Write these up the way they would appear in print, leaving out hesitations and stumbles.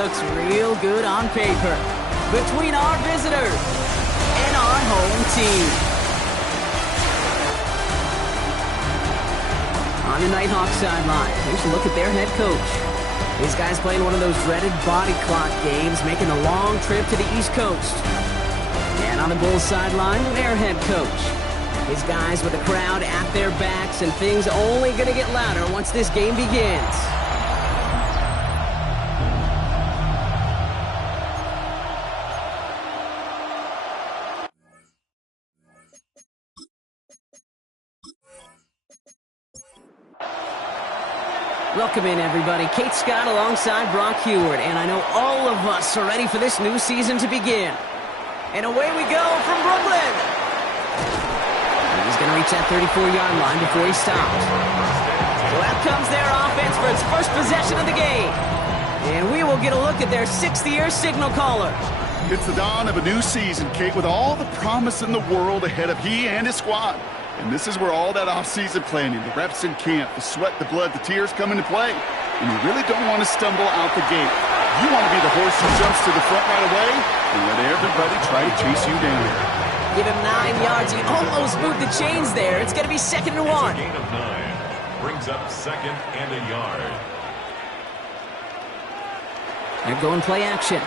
looks real good on paper between our visitors and our home team. On the NHawks sideline, here's a look at their head coach. These guys playing one of those dreaded body clock games, making a long trip to the East Coast. And on the Bulls sideline, their head coach. His guys with the crowd at their backs, and things only going to get louder once this game begins. Welcome in, everybody. Kate Scott alongside Brock Heward, and I know all of us are ready for this new season to begin. And away we go from Brooklyn. He's going to reach that 34-yard line before he stops. So out comes their offense for its first possession of the game. And we will get a look at their sixth-year signal caller. It's the dawn of a new season, Kate, with all the promise in the world ahead of he and his squad. And this is where all that off-season planning, the reps in camp, the sweat, the blood, the tears come into play. And you really don't want to stumble out the gate. You want to be the horse who jumps to the front right away and let everybody try to chase you down. Give him 9 yards. He almost moved the chains there. It's going to be 2nd and 1. Gain of 9 brings up 2nd and a yard. They're going play action. He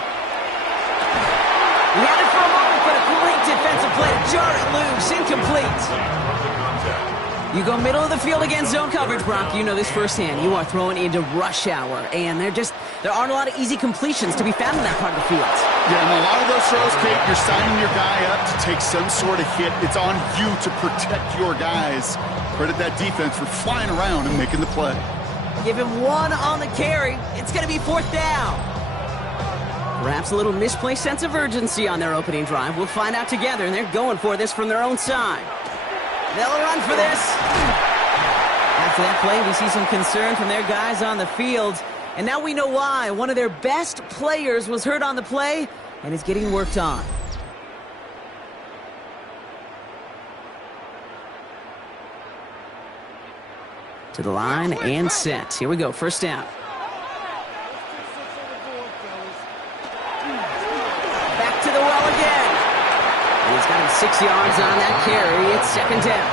had it for a moment, but a great defensive play to jar it loose. Incomplete. You go middle of the field against zone coverage, Brock. You know this firsthand. You are throwing into rush hour, and there aren't a lot of easy completions to be found in that part of the field. Yeah, and a lot of those throws, Kate, you're signing your guy up to take some sort of hit. It's on you to protect your guys. Credit that defense for flying around and making the play. Give him 1 on the carry. It's going to be 4th down. Perhaps a little misplaced sense of urgency on their opening drive. We'll find out together, and they're going for this from their own side. They'll run for this. After that play, we see some concern from their guys on the field. And now we know why. One of their best players was hurt on the play and is getting worked on. To the line and set. Here we go. 1st down. Back to the well again. And he's got him 6 yards on that carry. It's 2nd down.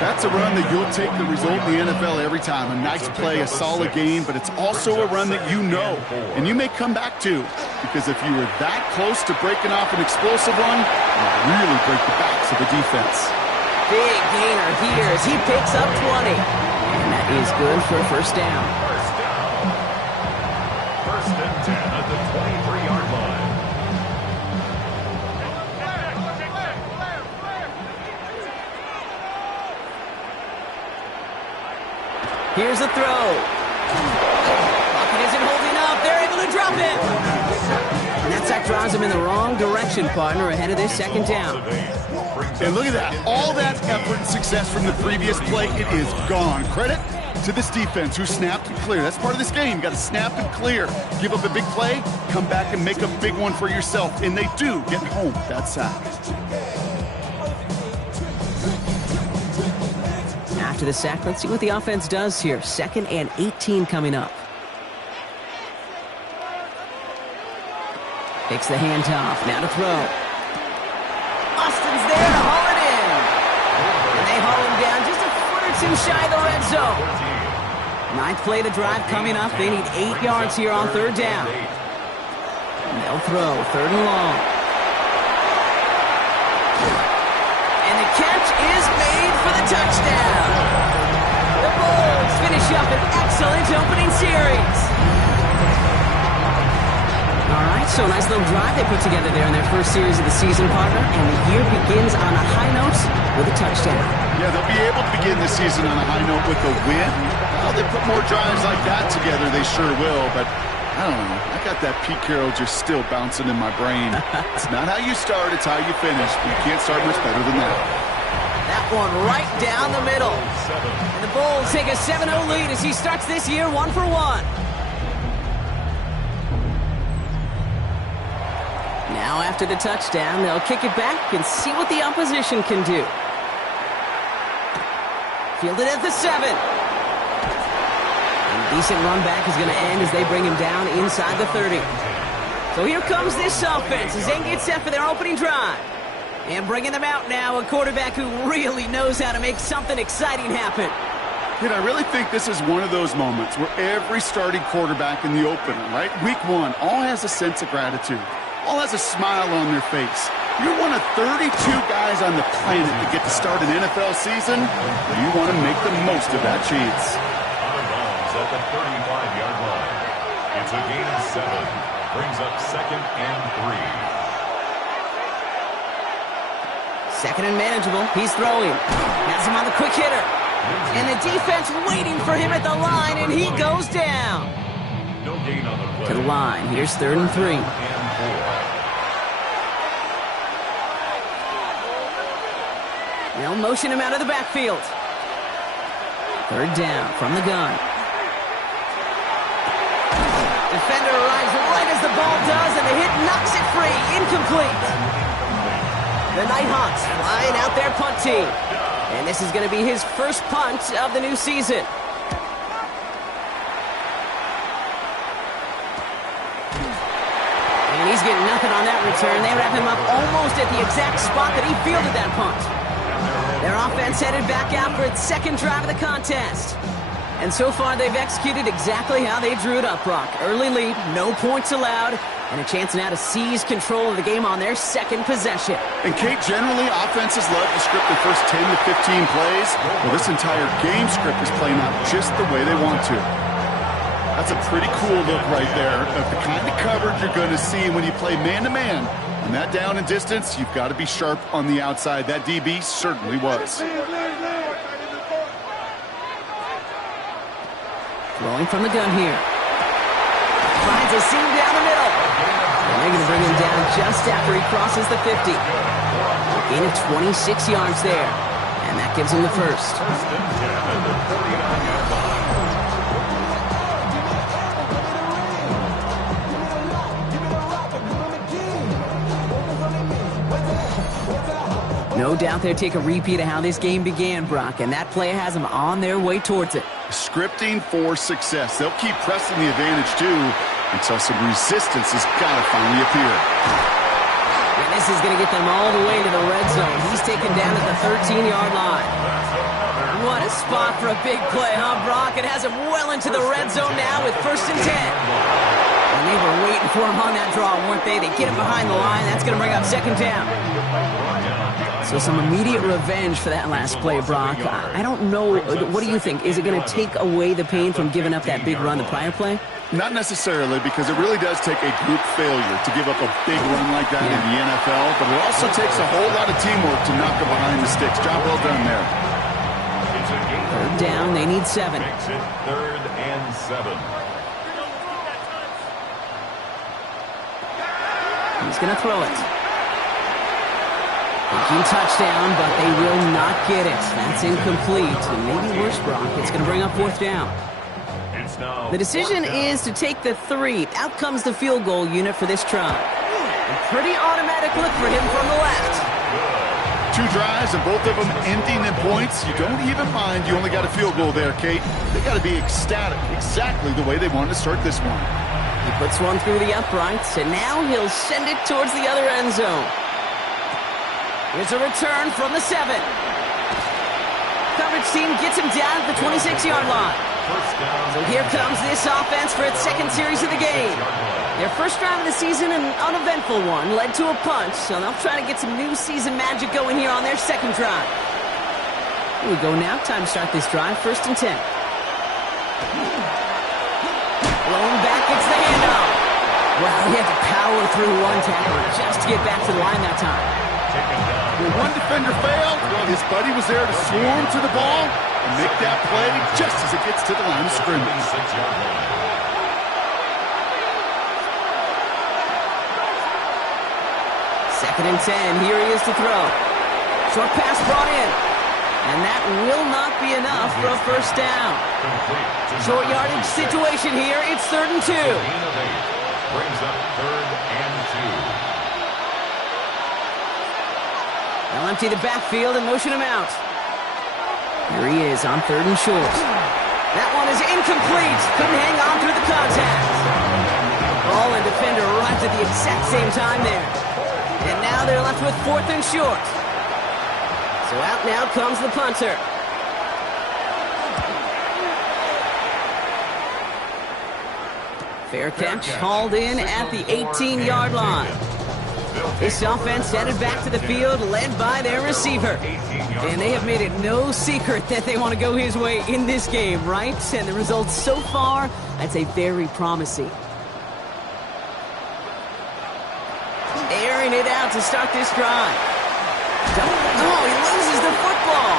That's a run that you'll take the result in the NFL every time. A nice play, a solid game, but it's also a run that you know and you may come back to, because if you were that close to breaking off an explosive run, you really break the backs of the defense. Big gainer here as he picks up 20. And that is good for a 1st down. 1st and 10 at the 23-yard line. Here's a throw. Pocket isn't holding up. They're able to drop it. And that sack drives him in the wrong direction, partner, ahead of this 2nd down. And look at that. All that effort and success from the previous play, it is gone. Credit to this defense who snapped and cleared. That's part of this game. You got to snap and clear. Give up a big play, come back and make a big one for yourself. And they do get home with that sack. After the sack, let's see what the offense does here. 2nd and 18 coming up. Takes the handoff. Now to throw. Austin's there to haul it in. And they haul him down just a foot or 2 shy of the red zone. 9th play to drive coming up. They need 8 yards here on 3rd down. And they'll throw. 3rd and long. And the catch is made for the touchdown. The Bulls finish up an excellent opening series. All right, so a nice little drive they put together there in their first series of the season, partner. And the year begins on a high note with a touchdown. Yeah, they'll be able to begin the season on a high note with a win. Well, they put more drives like that together, they sure will. But I don't know. I got that Pete Carroll just still bouncing in my brain. It's not how you start, it's how you finish. But you can't start much better than that. That one right down the middle. And the Bulls take a 7-0 lead as he starts this year 1 for 1. Now after the touchdown, they'll kick it back and see what the opposition can do. Fielded at the 7. And decent run back is going to end as they bring him down inside the 30. So here comes this offense as they get set for their opening drive. And bringing them out now, a quarterback who really knows how to make something exciting happen. I really think this is one of those moments where every starting quarterback in the opener, right? Week 1, all has a sense of gratitude. All has a smile on their face. You're one of 32 guys on the planet to get to start an NFL season. You want to make the most of that chance. Out of bounds at the 35-yard line. It's a gain of 7. Brings up 2nd and 3. Second and manageable. He's throwing. Has him on the quick hitter. And the defense waiting for him at the line, and he goes down. No gain on the play. To the line. Here's 3rd and 3. And 4. They'll motion him out of the backfield. 3rd down from the gun. Defender arrives right as the ball does, and the hit knocks it free. Incomplete. The NHawks flying out their punt team. And this is going to be his first punt of the new season. And he's getting nothing on that return. They wrap him up almost at the exact spot that he fielded that punt. Their offense headed back out for its second drive of the contest. And so far, they've executed exactly how they drew it up, Brock. Early lead, no points allowed, and a chance now to seize control of the game on their second possession. And, Kate, generally, offenses love to script the first 10 to 15 plays. Well, this entire game script is playing out just the way they want to. That's a pretty cool look right there of the kind of coverage you're going to see when you play man-to-man. On that down and distance, you've got to be sharp on the outside. That DB certainly was. Rolling from the gun here. Finds a seam down the middle. And they're going to bring him down just after he crosses the 50. Gain of 26 yards there. And that gives him the first. No doubt they'll take a repeat of how this game began, Brock, and that play has them on their way towards it. Scripting for success. They'll keep pressing the advantage, too, until some resistance has got to finally appear. And this is going to get them all the way to the red zone. He's taken down at the 13-yard line. What a spot for a big play, huh, Brock? It has him well into the red zone now with 1st and 10. And they were waiting for him on that draw, weren't they? They get him behind the line. That's going to bring up 2nd down. So some immediate revenge for that last play, Brock. I don't know. What do you think? Is it going to take away the pain from giving up that big run the prior play? Not necessarily, because it really does take a group failure to give up a big run like that in the NFL, but it also takes a whole lot of teamwork to knock it behind the sticks. Job well done there. 3rd down. They need 7. Makes it 3rd and 7. He's going to throw it. Thinking touchdown, but they will not get it. That's incomplete. And maybe worse, Brock. It's going to bring up 4th down. The decision is to take the 3. Out comes the field goal unit for this try. A pretty automatic look for him from the left. 2 drives and both of them ending in points. You don't even mind you only got a field goal there, Kate. They got to be ecstatic, exactly the way they wanted to start this one. He puts one through the uprights, and now he'll send it towards the other end zone. Here's a return from the 7. Coverage team gets him down at the 26-yard line. So here comes this offense for its second series of the game. Their first drive of the season, an uneventful one, led to a punt, so they'll try to get some new season magic going here on their second drive. Here we go now. Time to start this drive. 1st and 10. Blown back, gets the handoff. Well, he had to power through one tackler just to get back to the line that time. When one defender failed, well, his buddy was there to swarm to the ball and make that play just as it gets to the line of scrimmage. 2nd and 10. Here he is to throw. Short pass brought in. And that will not be enough for a 1st down. Short yardage situation here. It's 3rd and 2. Brings up 3rd and 2. They'll empty the backfield and motion him out. Here he is on 3rd and short. That one is incomplete. Couldn't hang on through the contact. Ball and defender arrived at the exact same time there. And now they're left with 4th and short. So out now comes the punter. Fair catch hauled in at the 18-yard line. This offense headed back to the field, led by their receiver. And they have made it no secret that they want to go his way in this game, right? And the results so far, I'd say very promising. Airing it out to start this drive. Oh, he loses the football.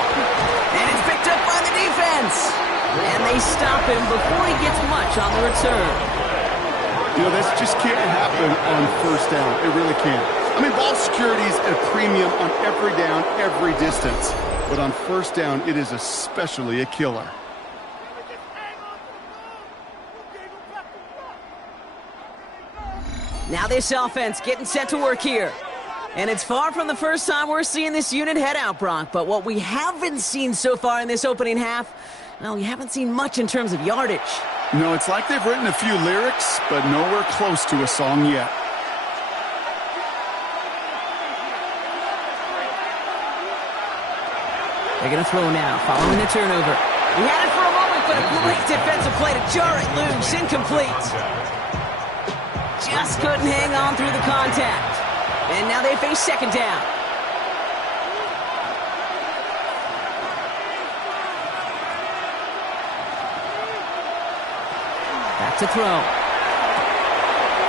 And it's picked up by the defense. And they stop him before he gets much on the return. You know, this just can't happen on 1st down. It really can't. I mean, ball security is at a premium on every down, every distance. But on 1st down, it is especially a killer. Now this offense getting set to work here. And it's far from the first time we're seeing this unit head out, Brock. But what we haven't seen so far in this opening half, well, we haven't seen much in terms of yardage. No, it's like they've written a few lyrics, but nowhere close to a song yet. They're going to throw now, following the turnover. He had it for a moment, but a great defensive play to jar it loose. Incomplete. Just couldn't hang on through the contact. And now they face 2nd down. Back to throw.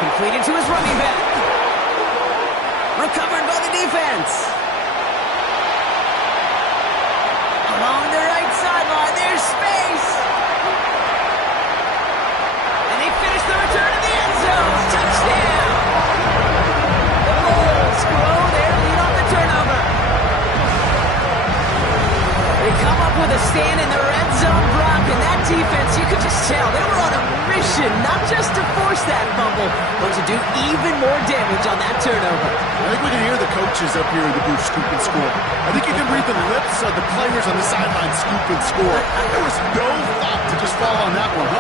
Completed to his running back. Recovered by the defense. Along the right sideline, there's space. And they finish the return to the end zone. Touchdown. The Bulls grow their lead on the turnover. They come up with a stand in the red zone, Brock, and that defense, you could just tell, they were on a mission, not just to force that fumble, but to do even more damage on that turnover. I think we can hear the coaches up here in the booth scoop and score. I think you can read the lips of the players on the sideline scoop and score. There was no thought to just fall on that one.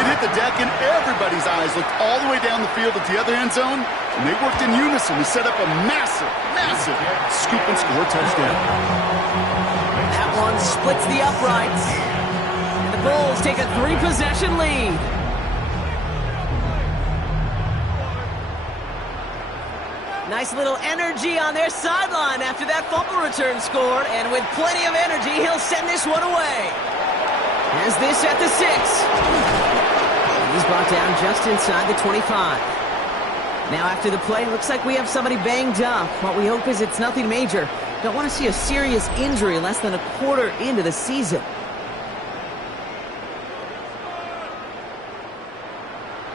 It hit the deck, and everybody's eyes looked all the way down the field at the other end zone, and they worked in unison to set up a massive, massive scoop and score touchdown. That one splits the uprights. And the Bulls take a 3-possession lead. Nice little energy on their sideline after that fumble return scored. And with plenty of energy, he'll send this one away. Has this at the 6. He's brought down just inside the 25. Now after the play, looks like we have somebody banged up. What we hope is it's nothing major. Don't want to see a serious injury less than a quarter into the season.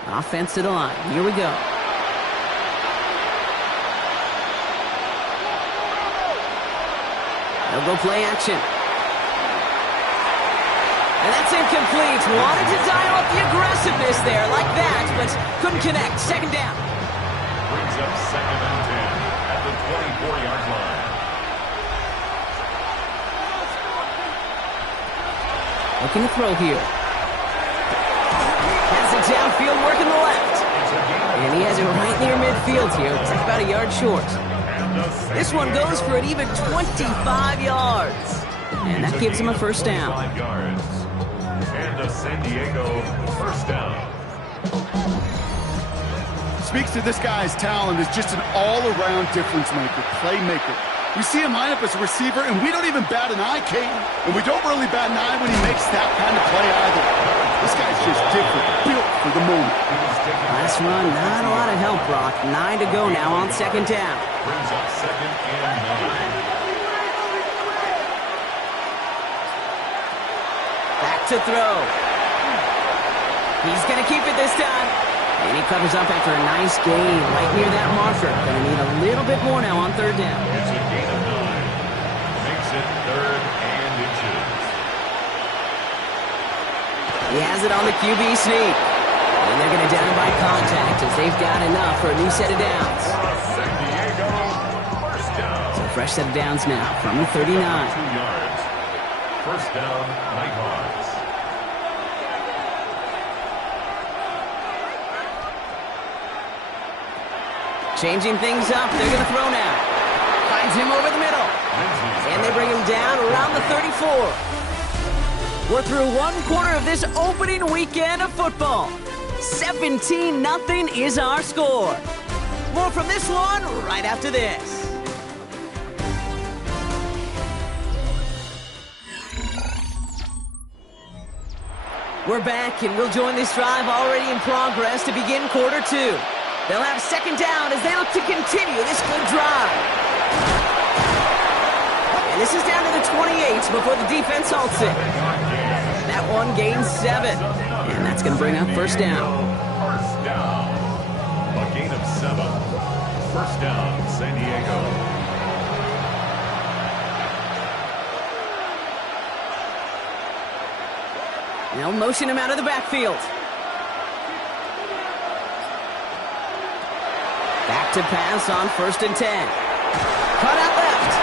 Offense to the line. Here we go. They'll go play action. And that's incomplete. Wanted to dial up the aggressiveness there like that, but couldn't connect. 2nd down. Brings up 2nd and 10 at the 24-yard line. Looking to throw here. Has it downfield, working the left. And he has it right near midfield here. It's about a yard short. This one goes for an even 25 yards. And that gives him a 1st down. And a San Diego 1st down. Speaks to this guy's talent as just an all-around difference maker, playmaker. We see him line up as a receiver, and we don't even bat an eye, Kate. And we don't really bat an eye when he makes that kind of play either. This guy's just different, built for the moment. Last run, not a lot of help, Brock. 9 to go now on 2nd down. Brings up 2nd and 9. Back to throw. He's going to keep it this time. And he covers up after a nice gain right near that marker. Going to need a little bit more now on 3rd down. It's a gain of 9. Makes it 3rd and inches. He has it on the QB sneak. And they're going to down by contact as they've got enough for a new set of downs. San Diego 1st down. So fresh set of downs now from the 39. 2 yards. 1st down, NHawks. Changing things up. They're going to throw now. Finds him over the middle. And they bring him down around the 34. We're through one quarter of this opening weekend of football. 17-0 is our score. More from this one right after this. We're back, and we'll join this drive already in progress to begin quarter two. They'll have second down as they look to continue this good drive. And this is down to the 28 before the defense halts it. That one gains 7. And that's going to bring up first down. First down. A gain of 7. First down, San Diego. They'll motion him out of the backfield. Back to pass on 1st and 10. Cut out left.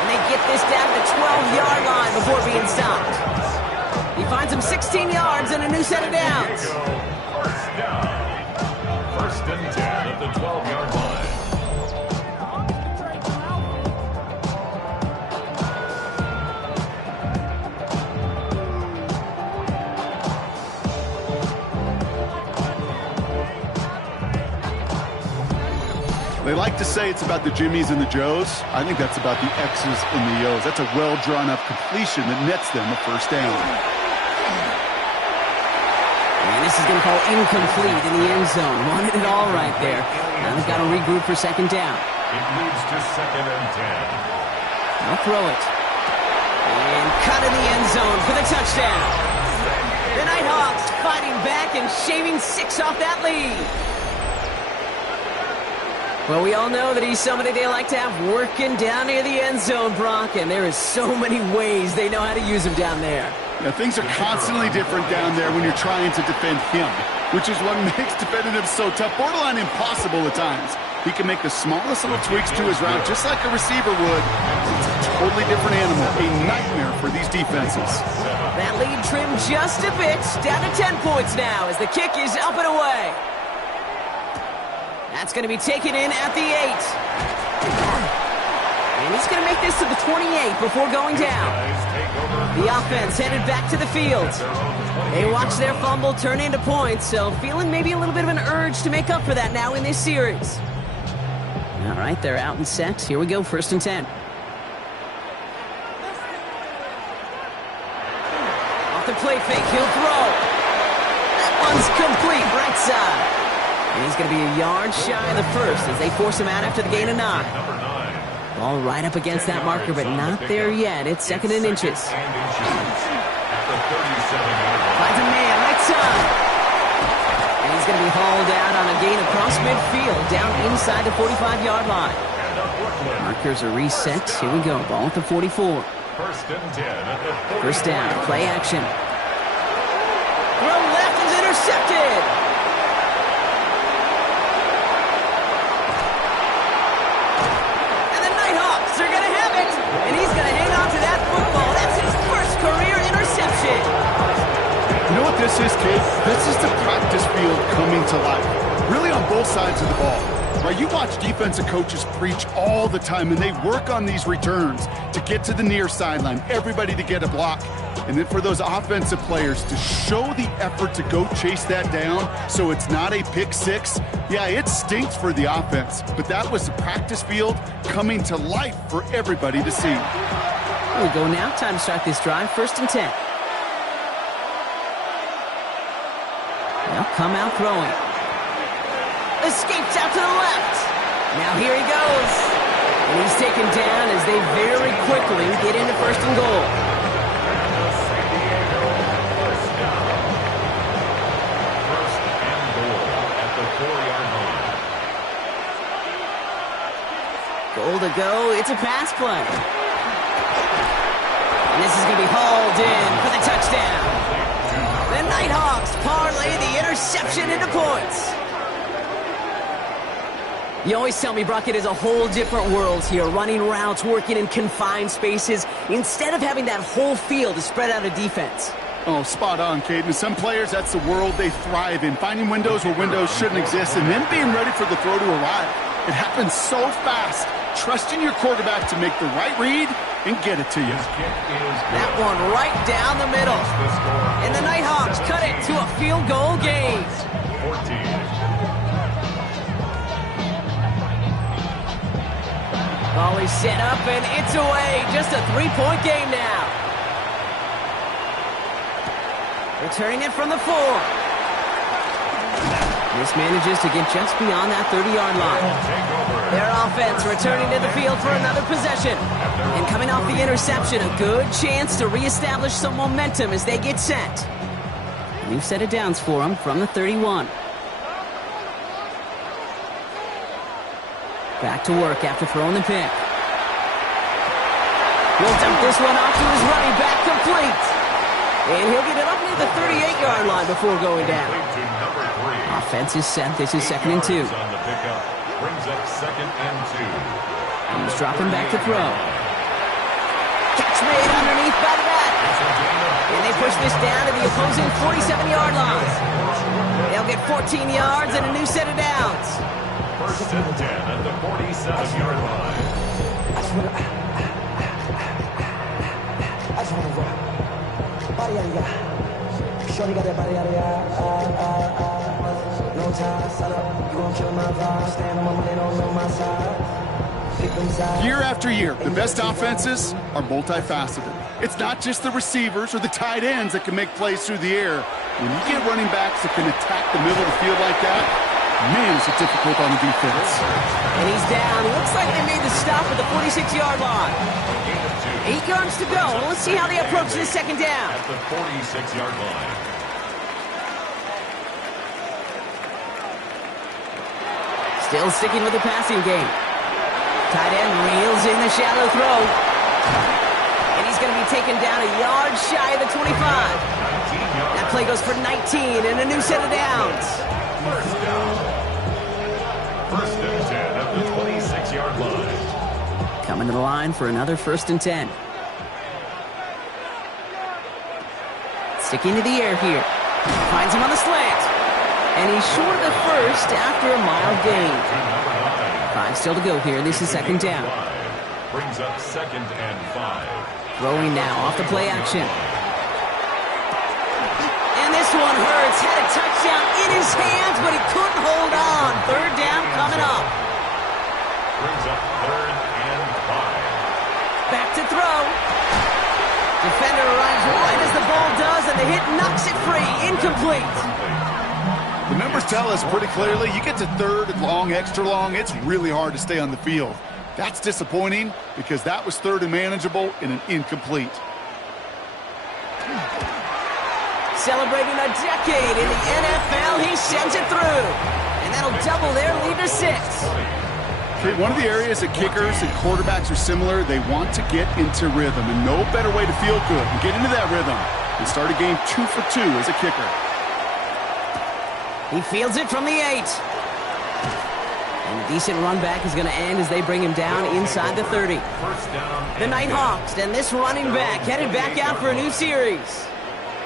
And they get this down to the 12-yard line before being stopped. He finds him 16 yards and a new set of downs. First down. 1st and 10 at the 12-yard line. They like to say it's about the Jimmies and the Joes. I think that's about the X's and the O's. That's a well-drawn-up completion that nets them a first down. And this is going to call incomplete in the end zone. Wanted it all right there. Now they've got to regroup for second down. It moves to 2nd and 10. They'll throw it. And cut in the end zone for the touchdown. The NHawks fighting back and shaving 6 off that lead. Well, we all know that he's somebody they like to have working down near the end zone, Brock, and there is so many ways they know how to use him down there. Yeah, things are constantly different down there when you're trying to defend him, which is what makes defending him so tough, borderline impossible at times. He can make the smallest little tweaks to his route, just like a receiver would. It's a totally different animal, a nightmare for these defenses. That lead trimmed just a bit, down to 10 points now as the kick is up and away. That's going to be taken in at the 8. And he's going to make this to the 28 before going down. The offense headed back to the field. They watch their fumble turn into points, so feeling maybe a little bit of an urge to make up for that now in this series. All right, they're out and set. Here we go, 1st and 10. Off the play fake, he'll throw. That one's complete, right side. And he's going to be a yard shy of the first as they force him out after the gain of 9. Ball right up against that marker, but not there yet. It's 2nd and inches. Finds a man right side. And he's going to be hauled out on a gain across midfield, down inside the 45-yard line. Markers are reset. Here we go. Ball at the 44. 1st and 10 at the 40. First down. Play action. Throw left is intercepted. And he's going to hang on to that football. That's his first career interception. You know what this is, Kate? This is the practice field coming to life. Really on both sides of the ball. Right? You watch defensive coaches preach all the time, and they work on these returns to get to the near sideline, everybody to get a block. And then for those offensive players to show the effort to go chase that down so it's not a pick six, yeah, it stinks for the offense. But that was the practice field coming to life for everybody to see. Here we go now. Time to start this drive. 1st and 10. They'll come out throwing. Escapes out to the left. Now here he goes. And he's taken down as they very quickly get into 1st and goal. Goal to go. It's a pass play. And this is going to be hauled in for the touchdown. The NHawks parlay the interception into points. You always tell me, Brock, it is a whole different world here, running routes, working in confined spaces, instead of having that whole field to spread out a defense. Oh, spot on, Caden. Some players, that's the world they thrive in, finding windows where windows shouldn't exist, and then being ready for the throw to arrive. It happens so fast. Trusting your quarterback to make the right read and get it to you. That one right down the middle. And the NHawks cut it to a field goal game. 14. Ball is set up and it's away. Just a 3-point game now. Returning it from the 4. This manages to get just beyond that 30-yard line. Their offense returning to the field for another possession. And coming off the interception, a good chance to reestablish some momentum as they get set. A new set of downs for them from the 31. Back to work after throwing the pick. He'll dump this one off to his running back, complete. And he'll get it up near the 38-yard line before going down. Offense is set. This is 2nd and 2. On the pickup, brings up 2nd and 2. He's dropping back to throw. Catch made underneath by the back. And they push this down to the opposing 47-yard line. They'll get 14 yards and a new set of downs. 1st and 10 at the 47-yard line. I just want to rock. Body Shorty got that body no time, set up. You gon' kill my vibe. Stand on my money, don't know my side. Year after year, the best offenses are multifaceted. It's not just the receivers or the tight ends that can make plays through the air. When you get running backs that can attack the middle of the field like that, man, is it difficult on the defense. And he's down. Looks like they made the stop at the 46-yard line. 8 yards to go. Let's see how they approach this 2nd down. At the 46-yard line. Still sticking with the passing game. Tight end reels in the shallow throw. And he's going to be taken down a yard shy of the 25. That play goes for 19 and a new set of downs. 1st down. 1st and 10 at the 26-yard line. Coming to the line for another 1st and 10. Sticking to the air here. Finds him on the slant. And he's short of the first after a mild gain. 5 still to go here. This is 2nd down. Brings up 2nd and 5. Throwing now off the play action. And this one hurts. Had a touchdown in his hands, but he couldn't hold on. 3rd down coming up. Brings up 3rd and 5. Back to throw. Defender arrives right as the ball does, and the hit knocks it free. Incomplete. The numbers tell us pretty clearly, you get to 3rd and long, extra long, it's really hard to stay on the field. That's disappointing because that was 3rd and manageable in an incomplete. Celebrating a decade in the NFL, he sends it through. And that'll double their lead to 6. Okay, one of the areas that kickers and quarterbacks are similar, they want to get into rhythm. And no better way to feel good and get into that rhythm than start a game 2 for 2 as a kicker. He fields it from the 8. And a decent run back is going to end as they bring him down inside the 30. The NHawks and this running back headed back out for a new series.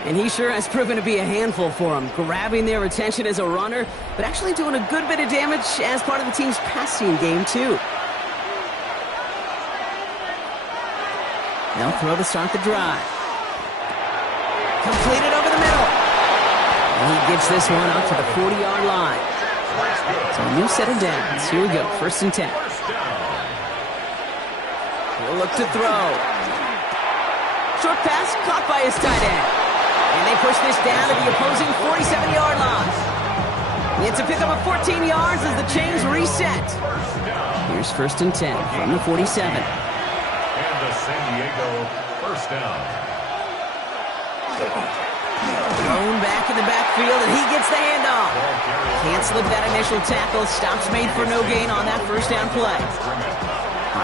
And he sure has proven to be a handful for them, grabbing their attention as a runner, but actually doing a good bit of damage as part of the team's passing game, too. They'll throw to start the drive. Completed over the middle. And he gets this one up to the 40-yard line. So a new set of downs. Here we go, 1st and 10. He'll look to throw. Short pass caught by his tight end. And they push this down to the opposing 47-yard line. It's a pickup of 14 yards as the chains reset. Here's 1st and 10 from the 47. And the San Diego 1st down. Thrown back in the backfield, and he gets the handoff. Can't slip that initial tackle. Stops made for no gain on that 1st down play.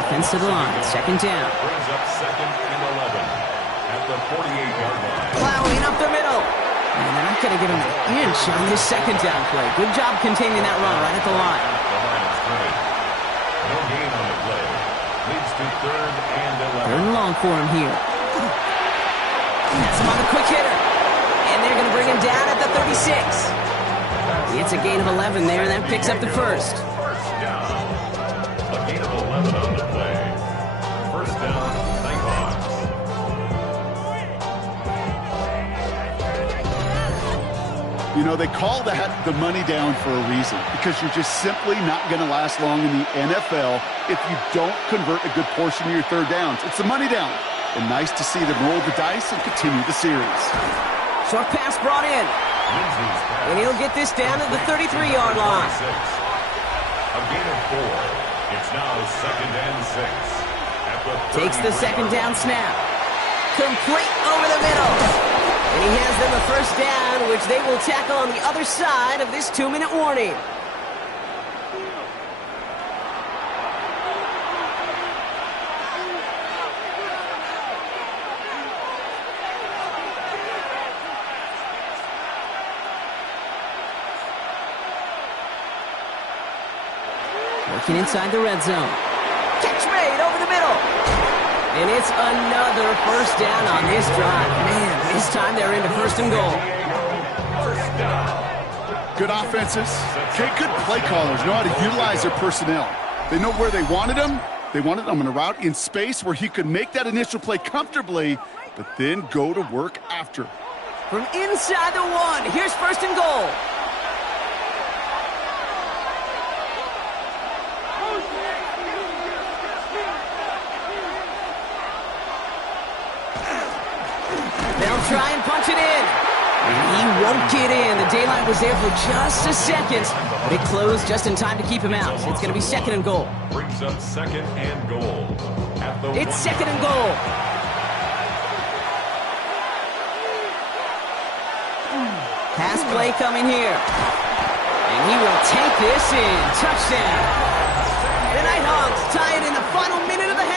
Offense to the line, 2nd down. Brings up 2nd and 11 at the 48-yard line. Plowing up the middle. And they're not going to give him an inch on this 2nd down play. Good job containing that run right at the line. The line is good. No gain on the play. Leads to 3rd and 11. 3rd and long for him here. That's him on the quick hitter. And they're going to bring him down at the 36. It's a gain of 11 there, and that picks up the 1st. You know, they call that the money down for a reason, because you're just simply not going to last long in the NFL if you don't convert a good portion of your third downs. It's the money down. And nice to see them roll the dice and continue the series. Short pass brought in. And he'll get this down to the 33-yard line. A gain of 4. It's now 2nd and 6. Takes the second down snap. Complete over the middle. And he has them a first down, which they will tackle on the other side of this 2-minute warning. Working inside the red zone. Catch made over the middle. And it's another first down on this drive. Man, this time they're into 1st and goal. Good offenses. Okay, good play callers know how to utilize their personnel. They know where they wanted them. They wanted them in a route in space where he could make that initial play comfortably, but then go to work after. From inside the 1, here's 1st and goal. They'll try and punch it in. And he won't get in. The daylight was there for just a second, but it closed just in time to keep him out. It's going to be 2nd and goal. Brings up 2nd and goal. It's 2nd and goal. Pass play coming here. And he will take this in. Touchdown. The NHawks tie it in the final minute of the half.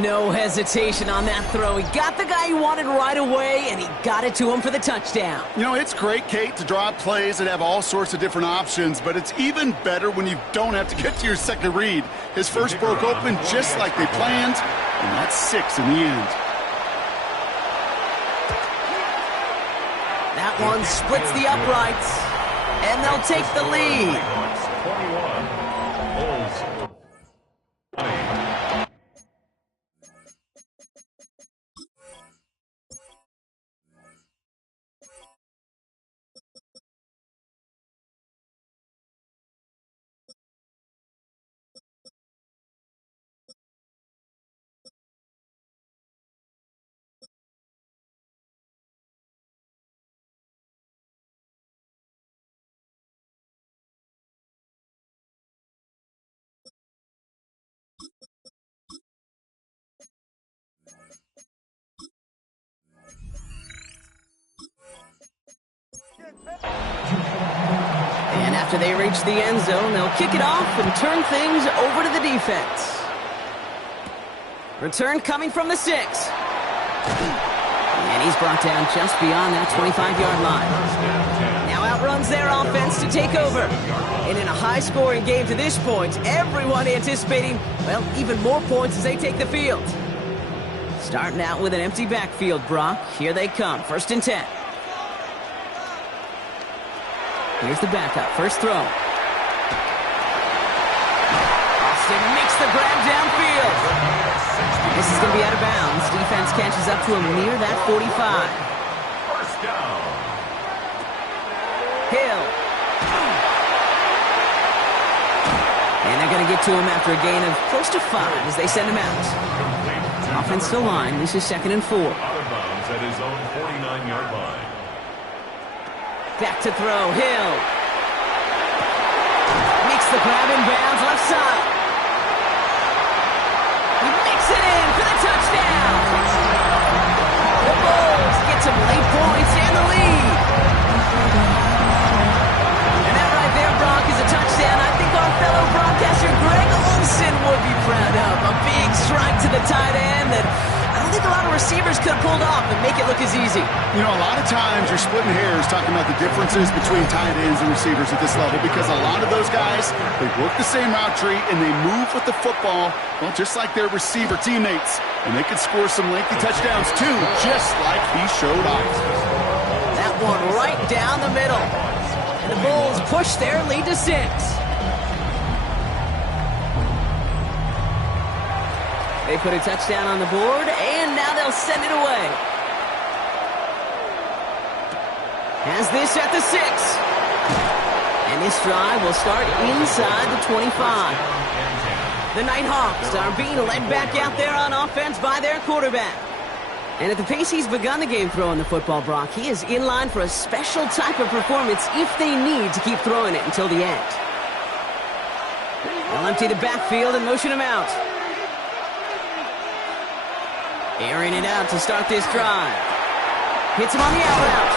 No hesitation on that throw. He got the guy he wanted right away, and he got it to him for the touchdown. You know, it's great, Kate, to draw up plays that have all sorts of different options, but it's even better when you don't have to get to your second read. His first broke open just like they planned, and that's 6 in the end. That one splits the uprights, and they'll take the lead. 21. Bulls 20. And after they reach the end zone, they'll kick it off and turn things over to the defense. Return coming from the 6. And he's brought down just beyond that 25-yard line. Now outruns their offense to take over. And in a high-scoring game to this point, everyone anticipating, well, even more points as they take the field. Starting out with an empty backfield, Brock. Here they come. 1st and 10. Here's the backup. First throw. Austin makes the grab downfield. This is going to be out of bounds. Defense catches up to him near that 45. First down. Hill. And they're going to get to him after a gain of close to 5 as they send him out. Offensive line. This is 2nd and 4. Out of bounds at his own 49-yard line. Back to throw, Hill. Makes the grab in bounds, left side. He makes it in for the touchdown. The Bulls get some late points and the lead. And that right there, Brock, is a touchdown I think our fellow broadcaster Greg Olson would be proud of. A big strike to the tight end that I don't think a lot of receivers could have pulled off and make it look as easy. You know, a lot of times you're splitting hairs talking about the differences between tight ends and receivers at this level, because a lot of those guys, they work the same route tree and they move with the football, well, just like their receiver teammates. And they can score some lengthy touchdowns too, just like he showed off. That one right down the middle. And the Bulls push their lead to 6. They put a touchdown on the board, and now they'll send it away. Has this at the 6. And this drive will start inside the 25. The NHawks are being led back out there on offense by their quarterback. And at the pace he's begun the game throwing the football, Brock, he is in line for a special type of performance if they need to keep throwing it until the end. They'll empty the backfield and motion him out. Airing it out to start this drive. Hits him on the out route.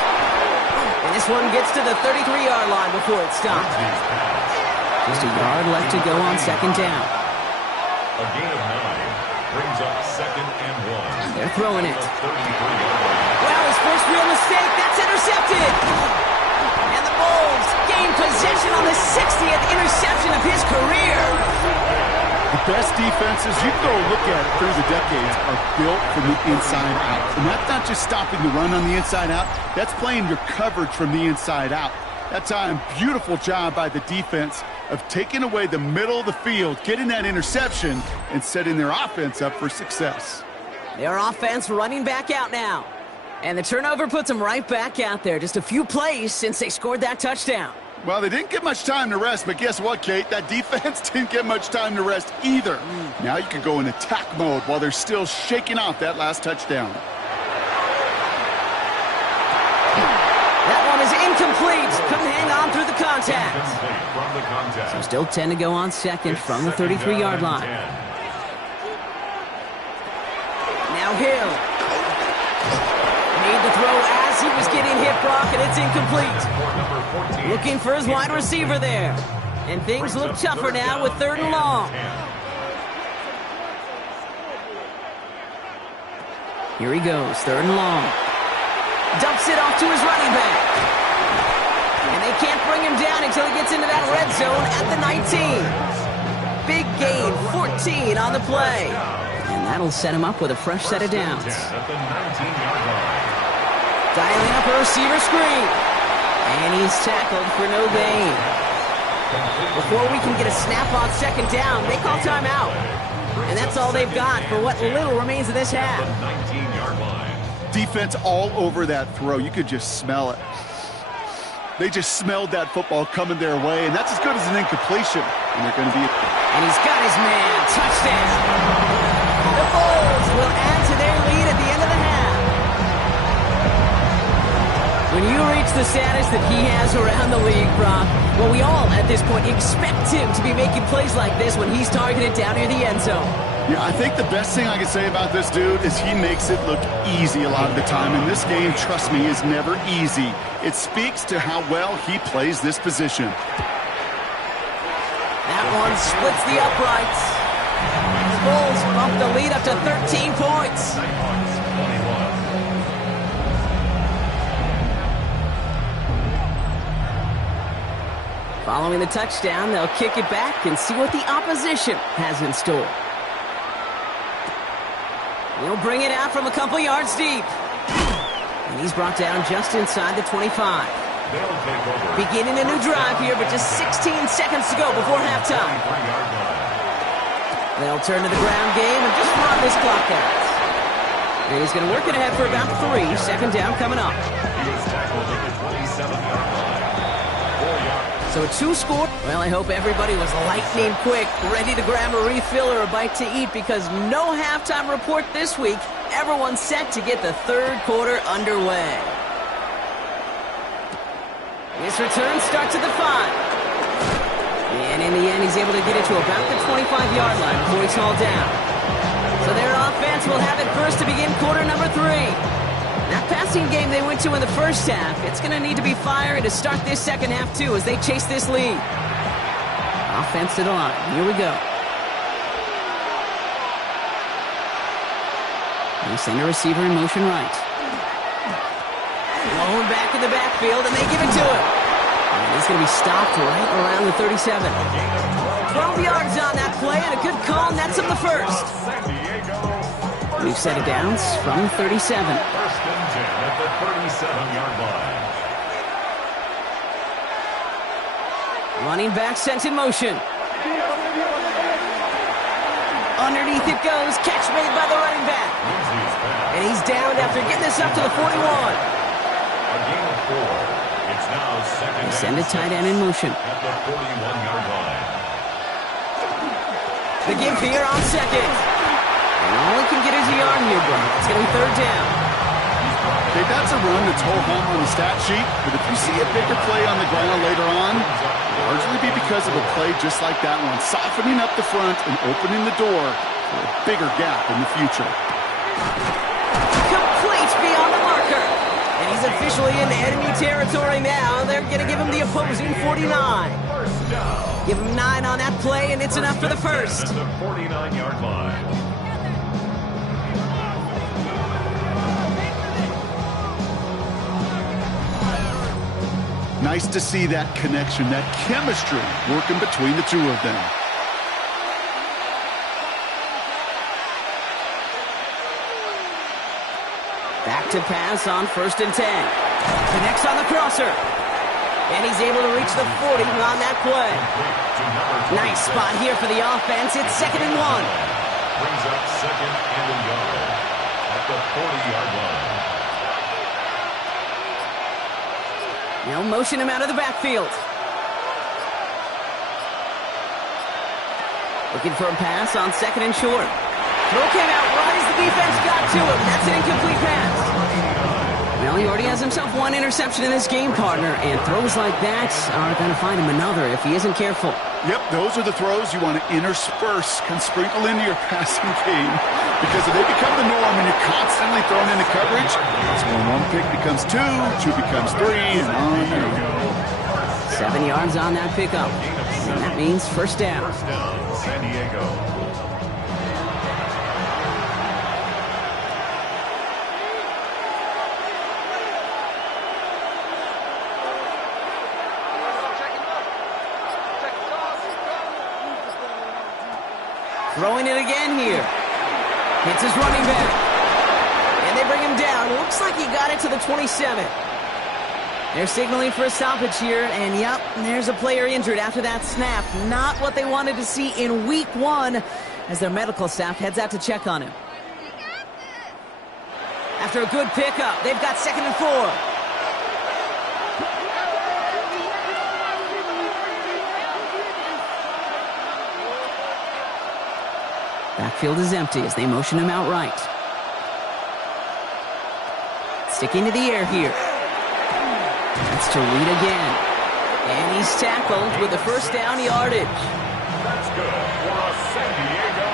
And this one gets to the 33-yard line before it stops. Just a yard left to go on second down. A gain of 9 brings up 2nd and 1. They're throwing it. 33-yard Well, his first real mistake. That's intercepted. And the Bulls gain possession on the 60th interception of his career. The best defenses, you can go look at it through the decades, are built from the inside out. And that's not just stopping the run on the inside out. That's playing your coverage from the inside out. That time, beautiful job by the defense of taking away the middle of the field, getting that interception, and setting their offense up for success. Their offense running back out now. And the turnover puts them right back out there. Just a few plays since they scored that touchdown. Well, they didn't get much time to rest, but guess what, Kate? That defense didn't get much time to rest either. Now you can go in attack mode while they're still shaking off that last touchdown. That one is incomplete. Couldn't hang on through the contact. from the contact. So still 10 to go on second from the 33-yard line. Now Hill. Need to throw as he was getting hit, Brock, and it's incomplete. Looking for his wide receiver there. And things look tougher now with 3rd and long. Here he goes, 3rd and long. Dumps it off to his running back. And they can't bring him down until he gets into that red zone at the 19. Big gain, 14 on the play. And that'll set him up with a fresh set of downs. Dialing up a receiver screen. And he's tackled for no gain. Before we can get a snap on second down, they call timeout. And that's all they've got for what little remains of this half. Defense all over that throw. You could just smell it. They just smelled that football coming their way, and that's as good as an incompletion. And they're going to be... And he's got his man. Touchdown. The Bulls will add to their lead at the end of the half. When you reach the status that he has around the league, Brock, well, we all, at this point, expect him to be making plays like this when he's targeted down near the end zone. Yeah, I think the best thing I can say about this dude is he makes it look easy a lot of the time. And this game, trust me, is never easy. It speaks to how well he plays this position. That one splits the uprights. The Bulls bump the lead up to 13 points. Following the touchdown, they'll kick it back and see what the opposition has in store. He'll bring it out from a couple yards deep. And he's brought down just inside the 25. Beginning a new drive here, but just 16 seconds to go before halftime. They'll turn to the ground game and just run this clock out. And he's going to work it ahead for about 3. Second down coming up. So a 2-score. Well, I hope everybody was lightning quick, ready to grab a refill or a bite to eat, because no halftime report this week. Everyone's set to get the 3rd quarter underway. This return starts at the 5. And in the end, he's able to get it to about the 25-yard line before he's hauled down. So their offense will have it first to begin quarter number 3. That passing game they went to in the first half, it's going to need to be firing to start this second half, too, as they chase this lead. Offense to the line. Here we go. They send a receiver in motion right. Going back in the backfield, and they give it to him. And he's going to be stopped right around the 37. 12 yards on that play, and a good call, and that's up the first. We've set it downs from 37. First and 10 at the 37-yard line. Running back sent in motion. Underneath it goes. Catch made by the running back. And he's down after getting this up to the 41. A gain of 4. It's now second They send a and tight 6 end in motion. at the 41-yard line. The give here on second. And all he can get is a yard here, bro. It's going to be third down. Okay, that's a run that's ho-hum on the stat sheet, but if you see a bigger play on the ground later on, it'll largely be because of a play just like that one, softening up the front and opening the door for a bigger gap in the future. Complete beyond the marker. And he's officially into enemy territory now. They're going to give him the opposing 49. Give him 9 on that play, and it's enough for the first. At the 49-yard line. Nice to see that connection, that chemistry working between the two of them. Back to pass on 1st and 10. Connects on the crosser. And he's able to reach the 40 on that play. Nice spot here for the offense. It's 2nd and 1. Brings up 2nd and a yard at the 40-yard line. Now motion him out of the backfield. Looking for a pass on 2nd and short. Throw came out right as the defense got to him. That's an incomplete pass. Well, he already has himself 1 interception in this game, partner, and throws like that are going to find him another if he isn't careful. Yep, those are the throws you want to intersperse, can sprinkle into your passing game, because if they become the norm and you're constantly thrown into coverage, that's when 1 pick becomes 2, 2 becomes 3, and on and on. 7 yards on that pickup, and that means first down. First down, San Diego. Throwing it again here. Hits his running back. And they bring him down. Looks like he got it to the 27. They're signaling for a stoppage here. And, yep, there's a player injured after that snap. Not what they wanted to see in week 1 as their medical staff heads out to check on him. After a good pickup, they've got 2nd and 4. Backfield is empty as they motion him out right. Sticking to the air here. That's to Reed again. And he's tackled with the first down yardage. That's good for a San Diego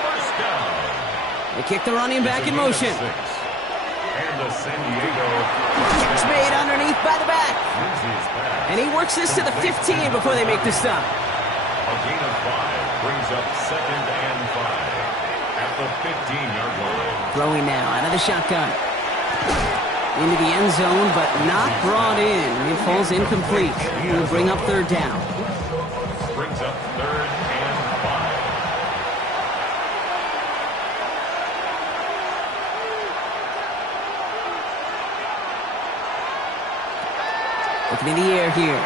first down. They kick the running back in motion. And the San Diego Catch made underneath by the back. And he works this to the 15 before they make the stop. A gain of 5 brings up 2nd and 5 at the 15-yard line. Throwing now out of the shotgun. Into the end zone, but not brought in. It falls incomplete. Will bring up 3rd down. Brings up 3rd and 5. Looking in the air here.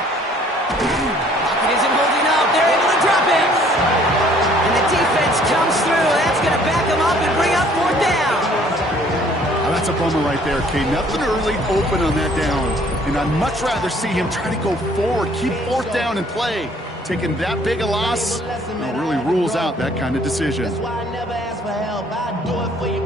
Pocket isn't holding up. They're able to drop it. And the defense comes through. That's going to back them up and bring up 4th down. Now that's a bummer right there, Kate. Nothing early open on that down. And I'd much rather see him try to go forward, keep 4th down and play. Taking that big a loss really rules out that kind of decision. That's why I never ask for help. I do it for you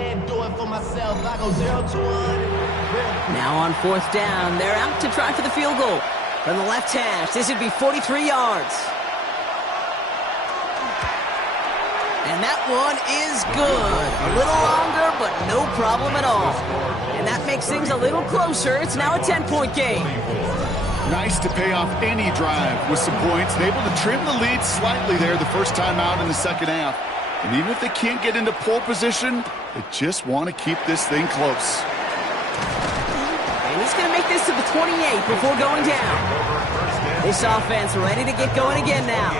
and do it for myself. I go 0 to 100. Now on 4th down, they're out to try for the field goal. From the left hash, this would be 43 yards. And that one is good. A little longer, but no problem at all. And that makes things a little closer. It's now a 10-point game. Nice to pay off any drive with some points. They're able to trim the lead slightly there the first time out in the second half. And even if they can't get into pole position, they just want to keep this thing close. And he's going to make this to the 28 before going down. This offense ready to get going again now.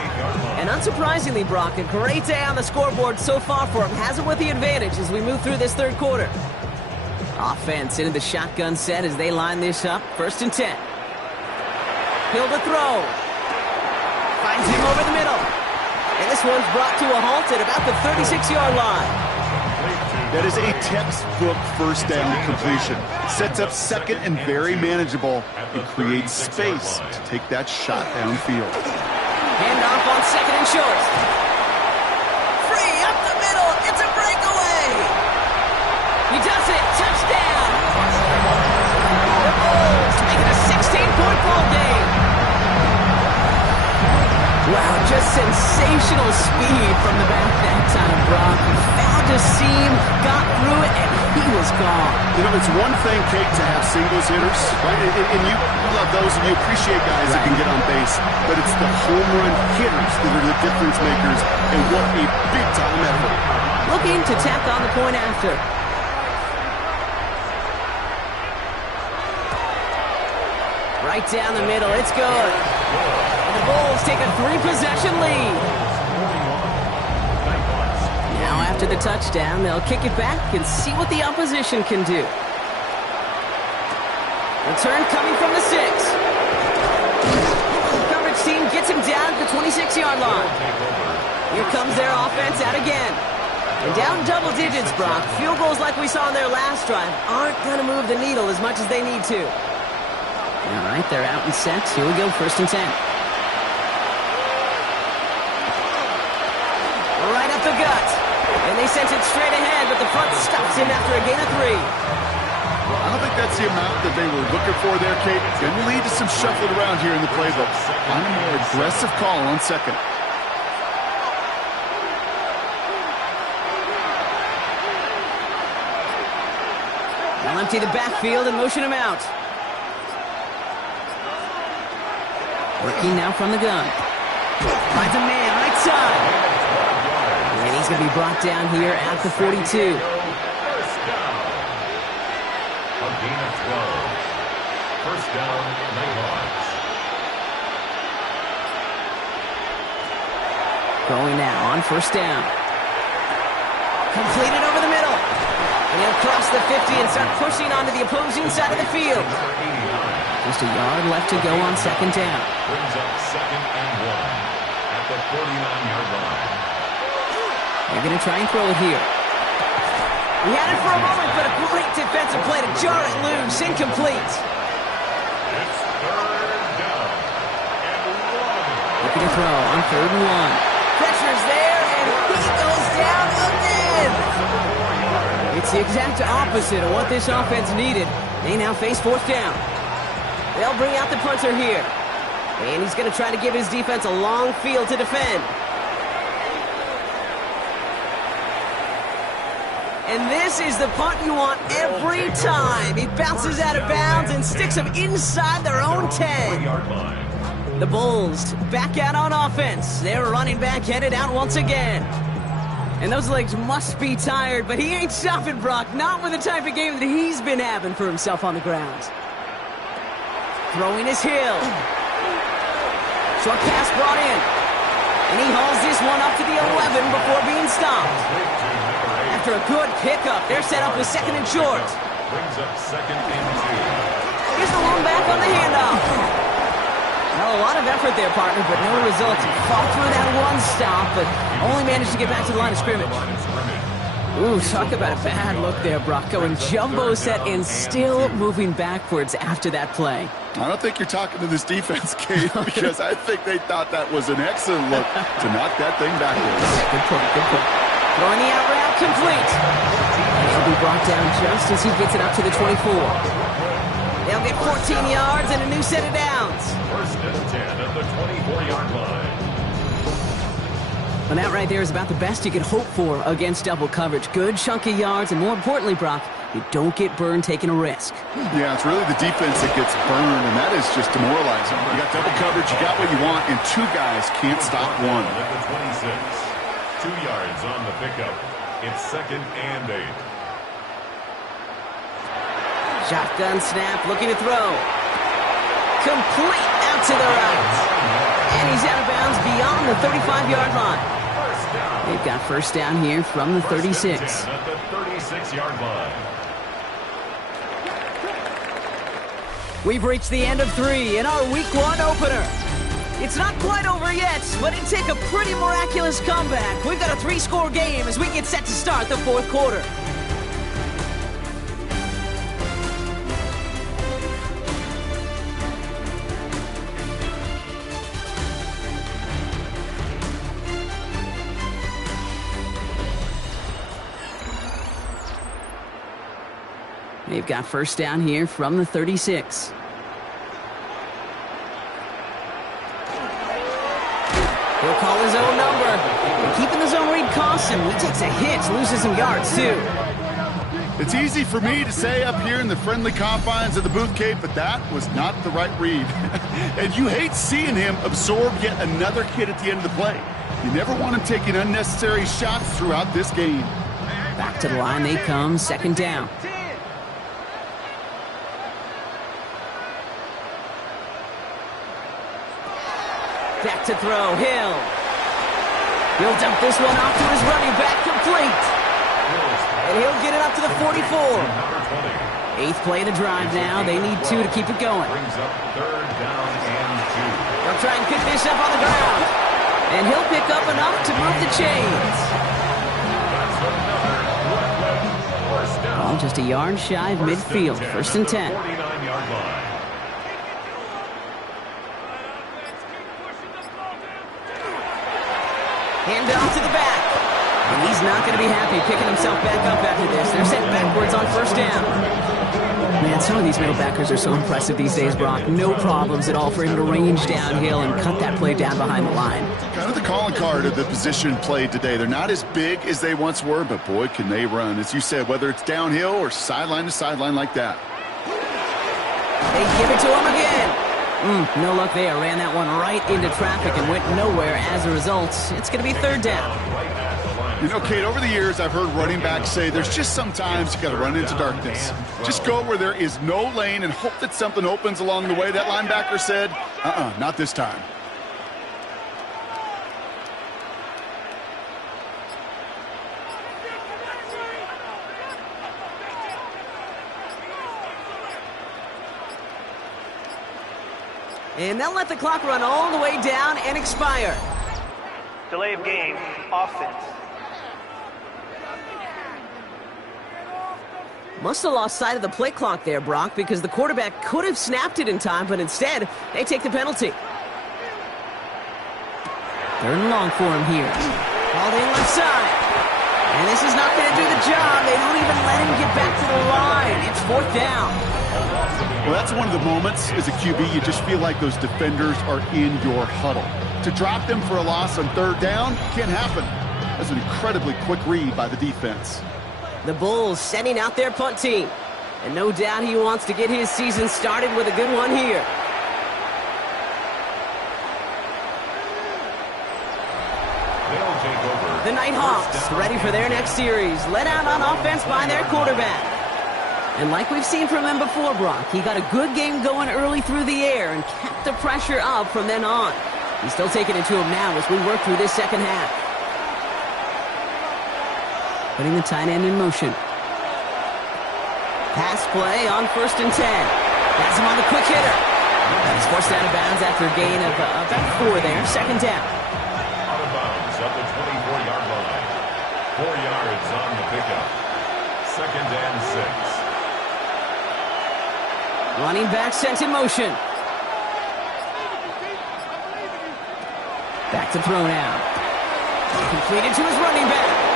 And unsurprisingly, Brock, a great day on the scoreboard so far for him. Has it with the advantage as we move through this 3rd quarter. Offense into the shotgun set as they line this up. 1st and 10. Hill to throw. Finds him over the middle. And this one's brought to a halt at about the 36-yard line. Complete to That is a textbook first down completion. Sets up second and very manageable. It creates space to take that shot downfield. Handoff on second and short. Free up the middle. It's a breakaway. He does it. Touchdown. The Bulls make it a 16-point ball game. Wow, just sensational speed from the back that time, Brock. Found a seam, got through it, and he was gone. You know, it's one thing, Kate, to have singles hitters, right? And you love those, and you appreciate guys that can get on base. But it's the home run hitters that are the difference makers, and what a big-time effort. Looking to tack on the point after. Right down the middle, it's good. And the Bulls take a 3-possession lead. Now after the touchdown, they'll kick it back and see what the opposition can do. Return coming from the 6. The coverage team gets him down at the 26-yard line. Here comes their offense out again. And down double digits, Brock. Field goals like we saw in their last drive aren't going to move the needle as much as they need to. All right, they're out and set. Here we go, 1st and 10. Right up the gut. And they sent it straight ahead, but the front stops him after a gain of 3. Well, I don't think that's the amount that they were looking for there, Kate. Going to lead to some shuffling around here in the playbook. On a more aggressive call on second. They'll empty the backfield and motion him out. Working now from the gun. Finds a man right side. And he's going to be brought down here at the 42. First down. A gain of 12. First down, NHawks. Going now on 1st down. Completed over the middle. And he'll cross the 50 and start pushing onto the opposing side of the field. Just a yard left to go on 2nd down. Brings up 2nd and 1 at the 49-yard line. They're going to try and throw it here. He had it for a moment, but a great defensive play to jar it loose. Incomplete. It's 3rd down and 1. Looking to throw on 3rd and 1. Pressure's there, and he goes down again. It's the exact opposite of what this offense needed. They now face 4th down. They'll bring out the punter here. And he's going to try to give his defense a long field to defend. And this is the punt you want every time. He bounces out of bounds and sticks them inside their own 10. The Bulls back out on offense. Their running back headed out once again. And those legs must be tired, but he ain't stopping, Brock. Not with the type of game that he's been having for himself on the ground. Throwing his Hill. Short pass brought in. And he hauls this one up to the 11 before being stopped. After a good pickup, they're set up with 2nd and short. Brings up 2nd and 2. Here's the long back on the handoff. Well, a lot of effort there, partner, but no results. He fought through that one stop, but only managed to get back to the line of scrimmage. Ooh, talk about a bad look there, Brock. Going jumbo set and still moving backwards after that play. I don't think you're talking to this defense, Kate, because I think they thought that was an excellent look to knock that thing backwards. Good point, good point. Throwing the out route complete. And he'll be brought down just as he gets it up to the 24. They'll get 14 yards and a new set of downs. 1st and 10 at the 24-yard line. And that right there is about the best you could hope for against double coverage. Good chunky yards, and more importantly, Brock, you don't get burned taking a risk. Yeah, it's really the defense that gets burned, and that is just demoralizing. You got double coverage, you got what you want, and 2 guys can't stop one. At the 26. 2 yards on the pickup. It's 2nd and 8. Shotgun snap, looking to throw. Complete out to the right. And he's out of bounds beyond the 35-yard line. They've got 1st down here from the 36. At the 36-yard line. We've reached the end of 3 in our Week 1 opener. It's not quite over yet, but it'd take a pretty miraculous comeback. We've got a 3-score game as we get set to start the 4th quarter. They've got first down here from the 36. He'll call his own number. And keeping the zone read costs him. He takes a hit, loses some yards, too. It's easy for me to say up here in the friendly confines of the booth, Kate, but that was not the right read. And you hate seeing him absorb yet another hit at the end of the play. You never want him taking unnecessary shots throughout this game. Back to the line they come, second down. Back to throw, Hill. He'll dump this one off to his running back, complete. And he'll get it up to the 44. Eighth play of the drive now. They need 2 to keep it going. Brings up third down and 2. They'll try and pick this up on the ground. And he'll pick up enough to move the chains. Well, just a yard shy of midfield. First and 10. 49-yard line. Hand off to the back. And he's not going to be happy picking himself back up after this. They're sent backwards on first down. Man, some of these middle backers are so impressive these days, Brock. No problems at all for him to range downhill and cut that play down behind the line. Kind of the calling card of the position played today. They're not as big as they once were, but boy, can they run. As you said, whether it's downhill or sideline to sideline like that. They give it to him again. No luck there. Ran that one right into traffic and went nowhere as a result. It's going to be third down. You know, Kate, over the years, I've heard running backs say there's just sometimes you got to run into darkness. Just go where there is no lane and hope that something opens along the way. That linebacker said, not this time. And they'll let the clock run all the way down and expire. Delay of game, offense. Must have lost sight of the play clock there, Brock, because the quarterback could have snapped it in time, but instead, they take the penalty. Third and long for him here. Called in left side. And this is not going to do the job. They don't even let him get back to the line. It's fourth down. Well, that's one of the moments as a QB, you just feel like those defenders are in your huddle. To drop them for a loss on third down can't happen. That's an incredibly quick read by the defense. The Bulls sending out their punt team. And no doubt he wants to get his season started with a good one here. They'll take over. The NHawks ready for their next series. Led out on offense by their quarterback. And like we've seen from him before, Brock, he got a good game going early through the air and kept the pressure up from then on. He's still taking it to him now as we work through this second half. Putting the tight end in motion. Pass play on first and 10. That's him on the quick hitter. He's forced out of bounds after a gain of about 4 there. Second down. Out of bounds at the 24-yard line. 4 yards on the pickup. Second and 6. Running back sent in motion. Back to throw now. Completed to his running back.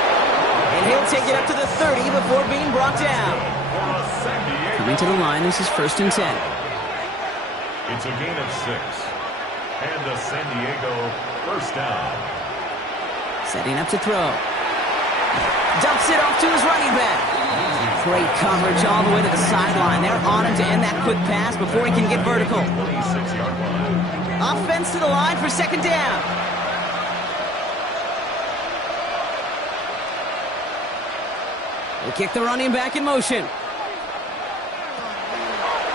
And he'll take it up to the 30 before being brought down. Coming to the line, this is first and 10. It's a gain of 6. And a San Diego first down. Setting up to throw. Dumps it off to his running back. Great coverage all the way to the sideline. They're on him to end that quick pass before he can get vertical. 26-yard line. Offense to the line for second down. They kick the running back in motion.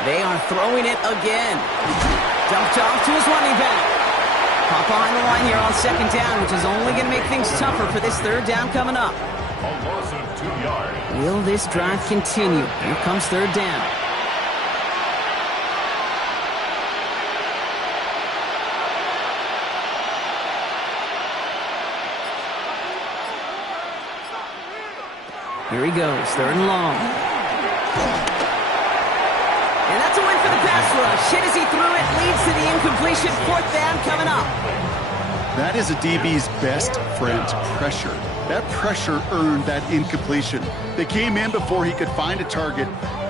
They are throwing it again. Dumped off to his running back. Pop behind the line here on second down, which is only going to make things tougher for this third down coming up. A loss of 2 yards. Will this drive continue? Here comes third down. Here he goes, third and long. And that's a win for the pass rush. Hit as he threw it, leads to the incompletion. Fourth down coming up. That is a DB's best friend, pressure. That pressure earned that incompletion. They came in before he could find a target,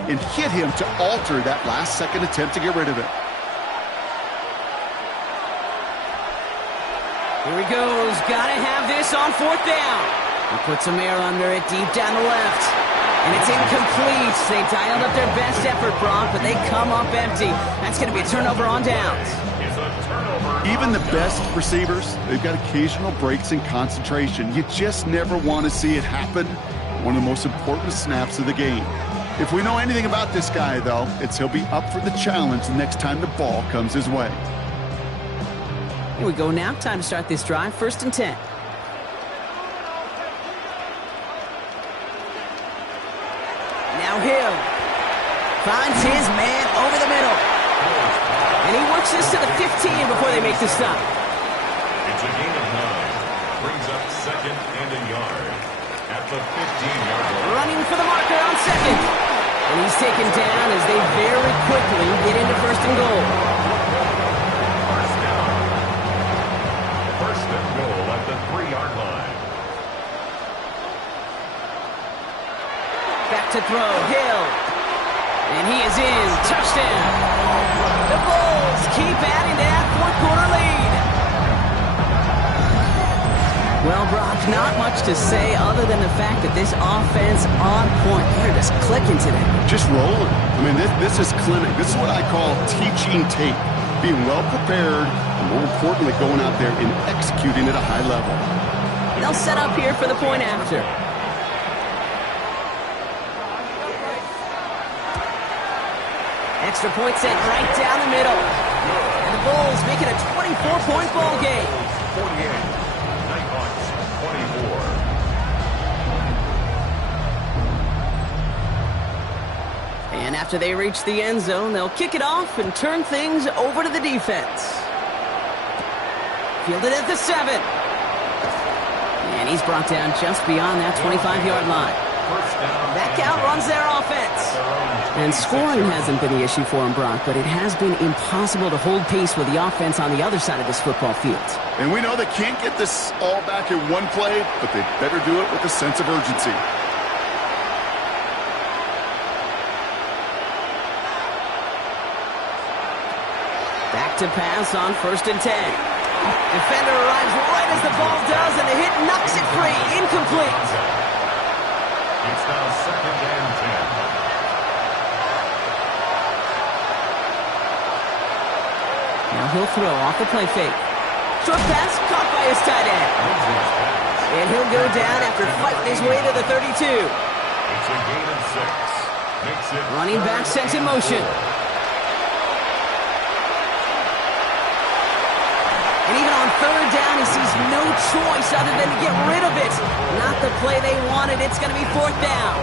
and hit him to alter that last-second attempt to get rid of it. Here he goes. Gotta have this on 4th down. He puts some air under it deep down the left. And it's incomplete. They dialed up their best effort, Brock, but they come up empty. That's going to be a turnover on downs. Even the best receivers, they've got occasional breaks in concentration. You just never want to see it happen. One of the most important snaps of the game. If we know anything about this guy, though, it's he'll be up for the challenge the next time the ball comes his way. Here we go now. Time to start this drive. 1st and 10. Now Hill finds his man over the middle. And he works this to the 15 before they make the stop. It's a gain of 9. Brings up 2nd and a yard at the 15-yard line. Running for the marker on 2nd. And he's taken down as they very quickly get into 1st and goal. First down. 1st and goal at the 3-yard line. Back to throw. Hill. And he is in. Touchdown. The Bulls keep adding to that 4th-quarter lead. Well, Brock, not much to say other than the fact that this offense on point. They're just clicking today. Just rolling. I mean, this is clinic. This is what I call teaching tape. Being well prepared, and more importantly, going out there and executing at a high level. They'll set up here for the point after. Extra point set right down the middle. And the Bulls make it a 24-point ball game. 48. NHawks 24. And after they reach the end zone, they'll kick it off and turn things over to the defense. Fielded at the 7. And he's brought down just beyond that 25-yard line. That outruns their offense. And scoring hasn't been the issue for him, Brock, but it has been impossible to hold pace with the offense on the other side of this football field. And we know they can't get this all back in one play, but they better do it with a sense of urgency. Back to pass on 1st and 10. Defender arrives right as the ball does, and the hit knocks it free. Incomplete. It's now 2nd and 10. Now he'll throw off the play fake. Short pass caught by his tight end. And he'll go down after fighting his way to the 32. It's a gain of 6. Makes it Running back sent in motion. And even on 3rd down, he sees no choice other than to get rid of it. Not the play they wanted. It's going to be 4th down.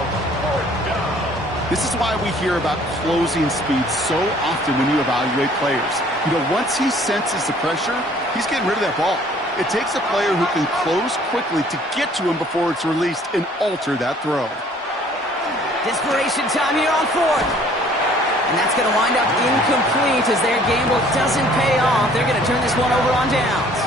This is why we hear about closing speed so often when you evaluate players. You know, once he senses the pressure, he's getting rid of that ball. It takes a player who can close quickly to get to him before it's released and alter that throw. Desperation time here on 4th. And that's going to wind up incomplete as their gamble doesn't pay off. They're going to turn this one over on downs.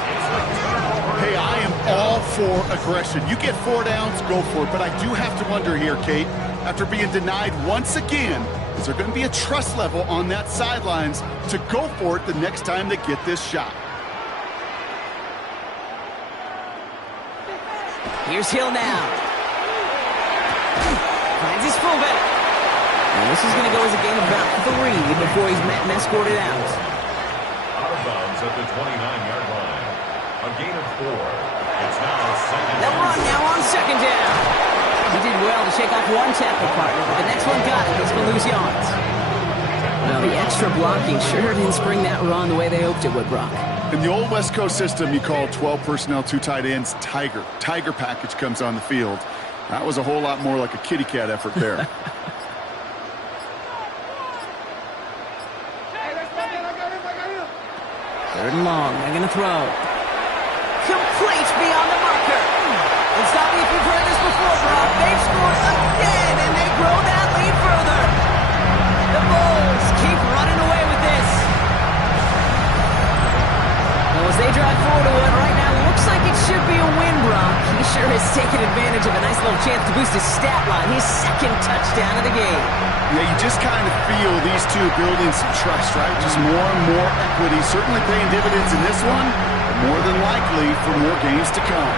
Hey, I am all for aggression. You get 4 downs, go for it. But I do have to wonder here, Kate, after being denied once again, is there going to be a trust level on that sidelines to go for it the next time they get this shot? Here's Hill now. Finds his fullback. And this is going to go as a game of about 3 before he's met and escorted out. Out of bounds at the 29-yard line. A gain of 4. It's now 2nd. They'll run now on 2nd down. He did well to shake off one tackle partner, but the next one got it. He's going to lose yards. Well, the extra blocking sure didn't spring that run the way they hoped it would, Brock. In the old West Coast system, you call 12 personnel, 2 tight ends, Tiger. Tiger package comes on the field. That was a whole lot more like a kitty cat effort there. 3rd and long. They're going to throw. Complete beyond the marker. And stop me if you've heard this before, Brock. They've scored again, and they grow that lead further. The Bulls keep running away with this. Well, as they drive forward to what right now looks like it should be a win, Brock. He sure has taken advantage of a nice little chance to boost his stat line. His second touchdown of the game. Yeah, you just kind of feel these two building some trust, right? Just more and more equity. Certainly paying dividends in this one, but more than likely for more games to come.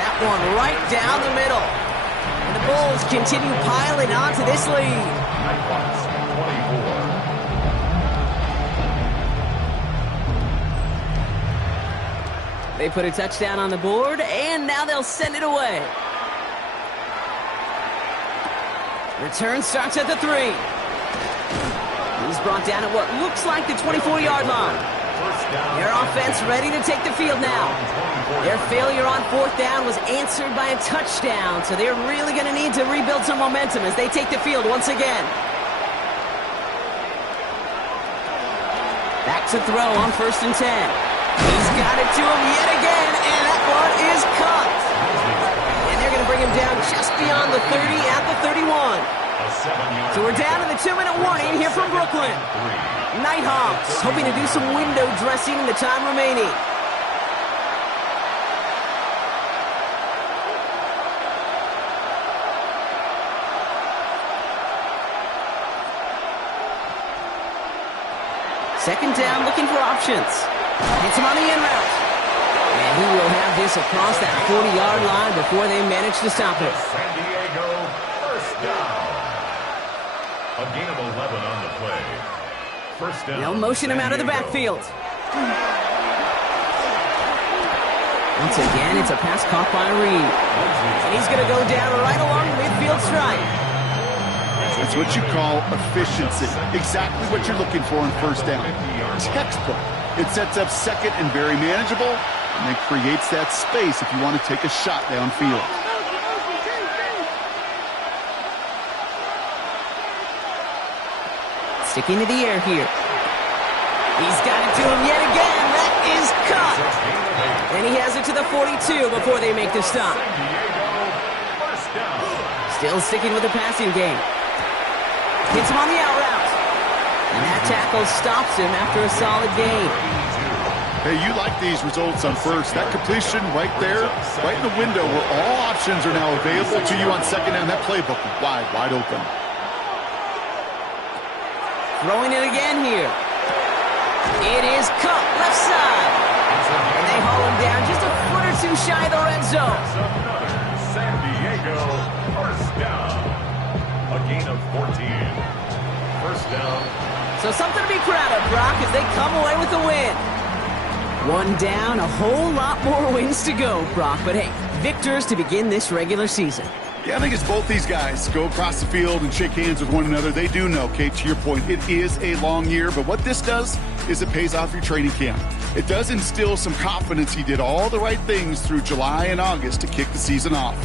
That one right down the middle. And the Bulls continue piling onto this lead. NHawks 24. They put a touchdown on the board, and now they'll send it away. Return starts at the 3. He's brought down at what looks like the 24-yard line. Their offense ready to take the field now. Their failure on 4th down was answered by a touchdown, so they're really going to need to rebuild some momentum as they take the field once again. Back to throw on 1st and 10. He's got it to him yet again, and that one is caught. And they're going to bring him down just beyond the 30 at the 31. So we're down to the 2-minute warning here from Brooklyn. NHawks hoping to do some window dressing in the time remaining. Second down, looking for options. Hits him on the in route. And he will have this across that 40-yard line before they manage to stop it. San Diego first down. A gain of 11 on the play. First down. They'll motion him out of the backfield. Once again, it's a pass caught by Reed. And he's going to go down right along the midfield stripe. It's what you call efficiency. Exactly what you're looking for in first down. Textbook. It sets up second and very manageable, and then creates that space if you want to take a shot downfield. Sticking to the air here. He's got it to him yet again. That is caught. And he has it to the 42 before they make the stop. Still sticking with the passing game. Hits him on the out route. And that tackle stops him after a solid gain. Hey, you like these results on first. That completion right there, right in the window where all options are now available to you on second down. That playbook wide open. Throwing it again here. It is cut left side. And they haul him down just a foot or two shy of the red zone. San Diego first down. A gain of 14. First down. So something to be proud of, Brock, as they come away with the win. One down, a whole lot more wins to go, Brock. But hey, victors to begin this regular season. Yeah, I think it's both these guys go across the field and shake hands with one another. They do know, Kate, to your point, it is a long year. But what this does is it pays off your training camp. It does instill some confidence he did all the right things through July and August to kick the season off.